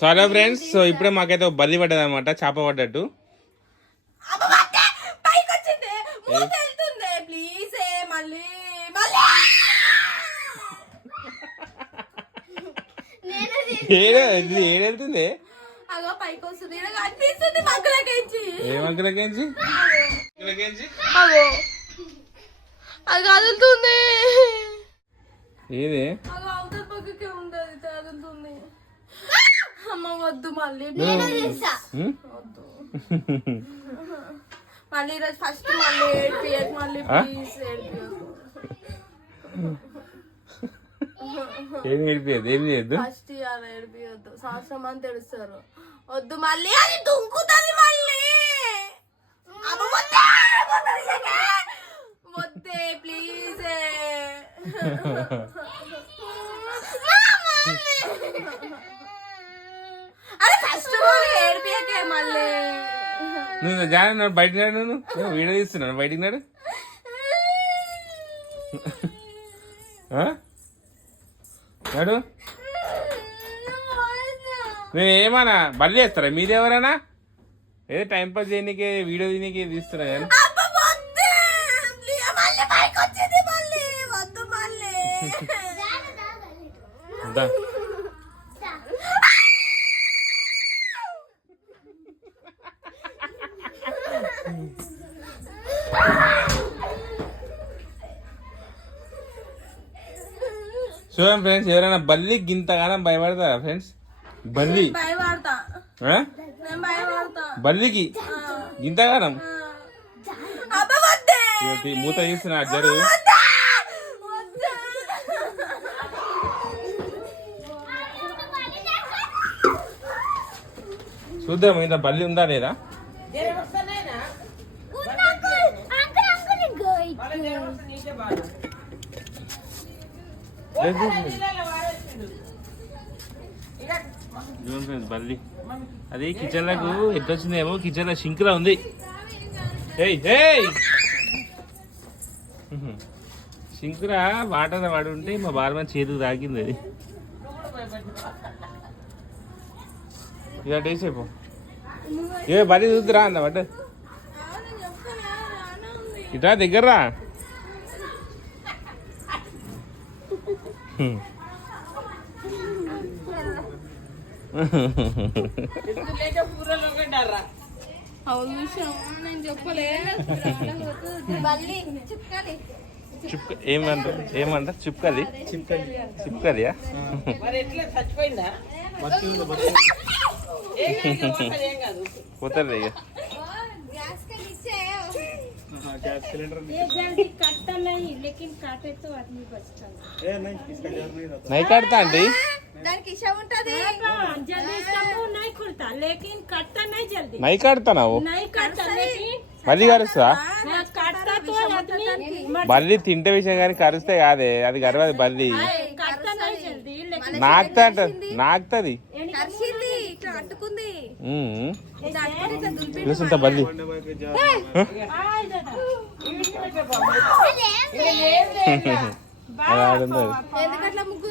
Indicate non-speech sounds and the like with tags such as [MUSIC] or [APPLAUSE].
So hello friends so ఇప్పుడే మాకైతే బల్లి పడ్డది అనమాట చేప పడ్డట్టు. ఏడెళ్తుంది ఏమంకులకేంచి అది కదులుతుంది. ఏది అగో అవతల పక్కకే ఉంది అది కదులుతుంది అమ్మ వద్దు. మళ్ళీ మళ్ళీ ఈరోజు ఫస్ట్ మళ్ళీ ఏడిపియదు మళ్ళీ? ప్లీజ్ ఏం ఏడిపోయేది? ఏం చేయొద్దు? ఫస్ట్ ఇవాళ ఏడిపియొద్దు. సంవత్సరం అని తెలుస్తారు. వద్దు మళ్ళీ. అది దుంకుతుంది మళ్ళీ. వద్దే ప్లీజ్ [LAUGHS] అరే ఫస్ట్ మళ్ళీ ఏడిపియకే మళ్ళీ నువ్వు బయటికి నాడు నువ్వు? వీడియో తీస్తున్నాను బయటికి నాడు? నాడు? నేను ఏమన్నా బల్లి చేస్తారా? మీరు ఎవరైనా ఏదో టైం పాస్ చేయనీకి వీడియో తీయనీకి తీస్తున్నా కానీ వద్దే. ప్లీజ్, మళ్ళీ పైకి వచ్చింది మళ్ళీ వద్దు మళ్ళీ దా. చూడండి ఫ్రెండ్స్ ఎవరైనా బల్లి గింతగానం భయపడతారా ఫ్రెండ్స్? బల్లి. బల్లికి గింతగానం? మూత తీస్తున్నా జరు? చూద్దాం ఇంత బల్లి ఉందా లేదా? ఫ్రెండ్స్ బల్లి అది కిచెన్లకు ఎంత ఎట్లా వచ్చిందేమో కిచెన్లో షింక్లా ఉంది. ఏయ్ ఏయ్! సింక్ వాటర్ వాడి ఉంటే మా బార్మన్ చేతికి తాకింది అది. ఇలా టేసేపు ఏ బలి చూద్దురా అన్న పట్టు ఆ, నేను చెప్తానే, రానే ఉంది. ఇట్రా దగ్గర రా అవును విషయం. నేను చెప్పలే. మళ్ళీ చెప్పాలి చుక్క ఏమంటారు? ఏమంటారు? చుక్కది చుక్కదియా మరి ఎట్లా? చచ్చిపోయిందా? ఏం కాదు, పోతుంది, ఏం కాదు పోతుంది ఇక. గ్యాస్ కలిసే ये जल्दी कटता नहीं लेकिन काटे तो आदमी बचता नहीं నై కడతా అండి దానికి ఇష్టం ఉంటది हाँ, जल्दी इसका मुंह नहीं खुलता लेकिन कटता नहीं जल्दी నై కడతావు नहीं कटता लेकिन మళ్ళీ కరుస్తా हाँ, काटता तो आदमी मर బల్లి తింటే విషయం కానీ కరుస్తే కాదే అది గర్వది బల్లి काटता नहीं जल्दी लेकिन నాకుతా అంట నాకుతుంది కరిచింది పడుకుంది. తెలుసుంటా బల్లి. ఎందుకట్లా ముగ్గు